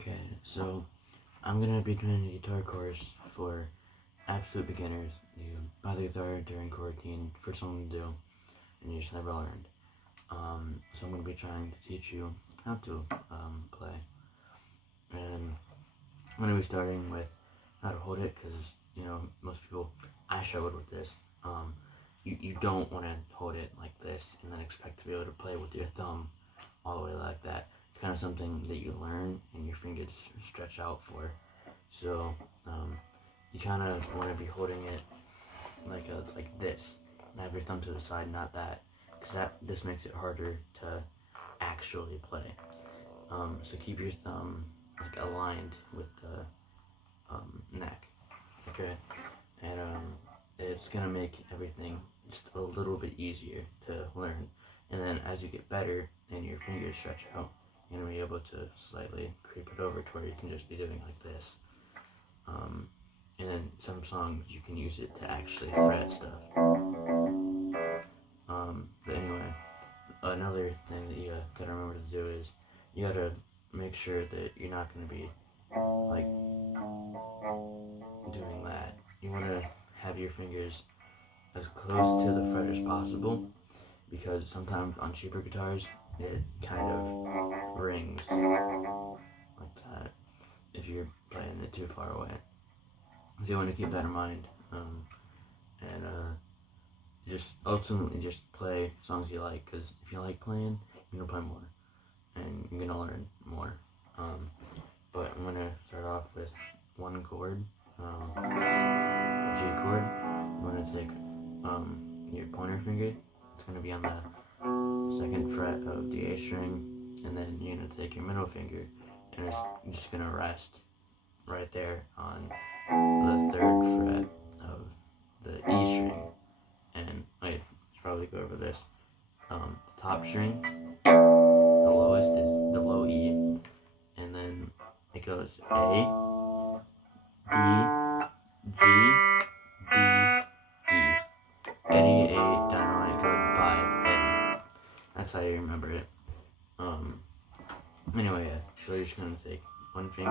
Okay, so I'm gonna be doing a guitar course for absolute beginners. You buy the guitar during quarantine for something to do, and you just never learned. So I'm gonna be trying to teach you how to play, and I'm gonna be starting with how to hold it, because most people, I struggled with this. You don't want to hold it like this and then expect to be able to play with your thumb all the way like that. It's kind of something that you learn and your fingers stretch out for. So you kind of want to be holding it like this, and have your thumb to the side, not that, because this makes it harder to actually play. So keep your thumb like aligned with the neck, okay, and it's gonna make everything just a little bit easier to learn. And then as you get better and your fingers stretch out, you're gonna be able to slightly creep it over to where you can just be doing like this. And then some songs you can use it to actually fret stuff. But anyway, another thing that you gotta remember to do is you gotta make sure that you're not gonna be like doing that. You wanna have your fingers as close to the fret as possible, because sometimes on cheaper guitars it kind of rings like that if you're playing it too far away. So you want to keep that in mind, and just ultimately just play songs you like, because if you like playing, you're gonna play more and you're gonna learn more. But I'm gonna start off with one chord, a G chord. You want to take your pointer finger. It's gonna be on the second fret of the A string, and then you're gonna take your middle finger, and it's just gonna rest right there on the third fret of the E string. And wait, let's probably go over this. The top string, the lowest is the low E, and then it goes A, D, G, B, E. Eddie, A, Dynamite, Goodbye, Eddie. That's how you remember it. Anyway, yeah, so you're just gonna take one finger,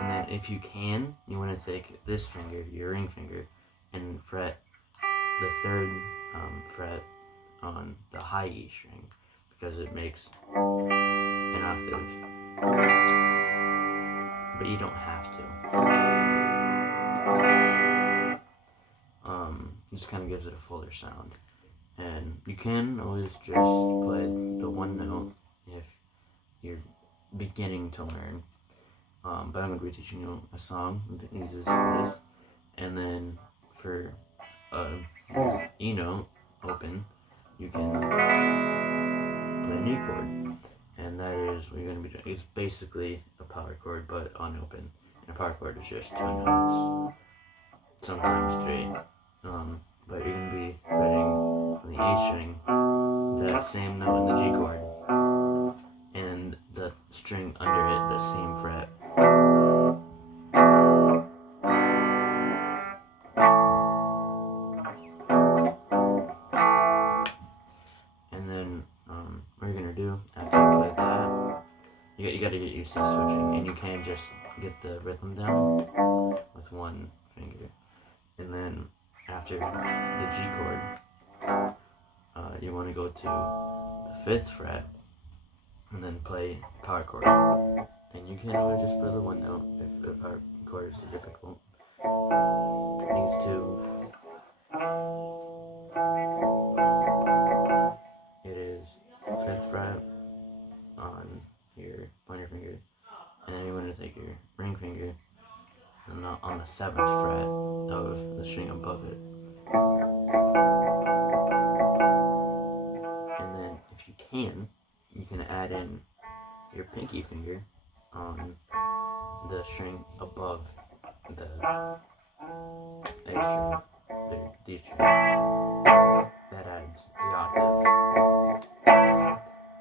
and then if you can, you want to take this finger, your ring finger, and fret the third fret on the high E string, because it makes an octave, but you don't have to. Just kind of gives it a fuller sound. And you can always just play the one note if you're beginning to learn. But I'm going to be teaching you a song that uses this. And then for E note, open, you can play an E chord. And that is what you're going to be doing. It's basically a power chord, but on open. And a power chord is just two notes, sometimes three. But you're going to be fretting on the A string that same note in the G chord, and the string under it the same fret. And then what you're going to do after you play that, you got to get used to switching, and you can't just get the rhythm down with one finger. And then after the G chord, you want to go to the 5th fret and then play power chord. And you can always just play the one note if the power chord is too difficult. These two, it is 5th fret on your pointer finger, and then you want to take your ring finger and on the 7th fret of the string above it. And then if you can add in your pinky finger on the string above the A string, the D string. That adds the octave.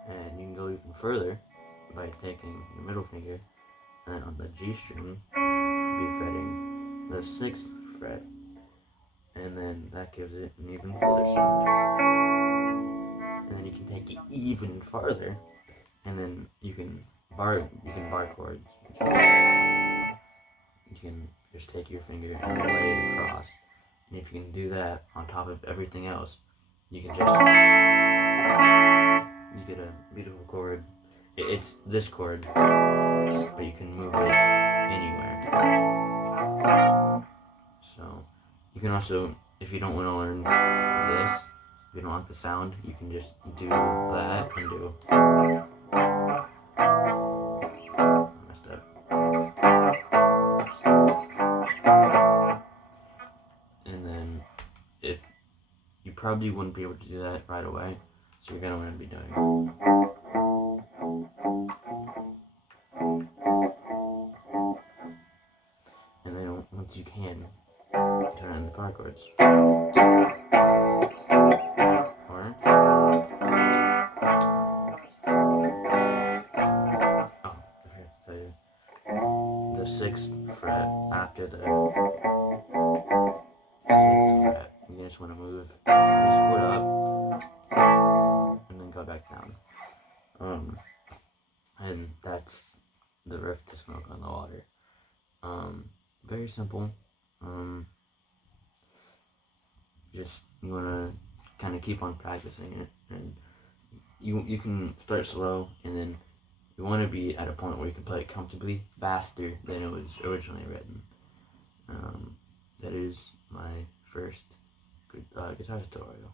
And you can go even further by taking your middle finger, and then on the G string, be fretting the 6th fret, and then that gives it an even fuller sound. And then you can take even farther, and then you can bar chords. You can just take your finger and lay it across, and if you can do that on top of everything else, you get a beautiful chord. It's this chord, but you can move it anywhere. So you can also, if you don't want to learn this, if you don't like the sound, you can just do that and do. I messed up. And then if you probably wouldn't be able to do that right away, so you're gonna want to be doing. And then once you can, turn on the bar chords. Or I forgot to tell you, the 6th fret after the 6th fret, you just want to move this chord up and then go back down. And that's the riff to Smoke on the Water. Very simple. Just you wanna kind of keep on practicing it, and you can start slow, and then you want to be at a point where you can play it comfortably faster than it was originally written. That is my first guitar tutorial.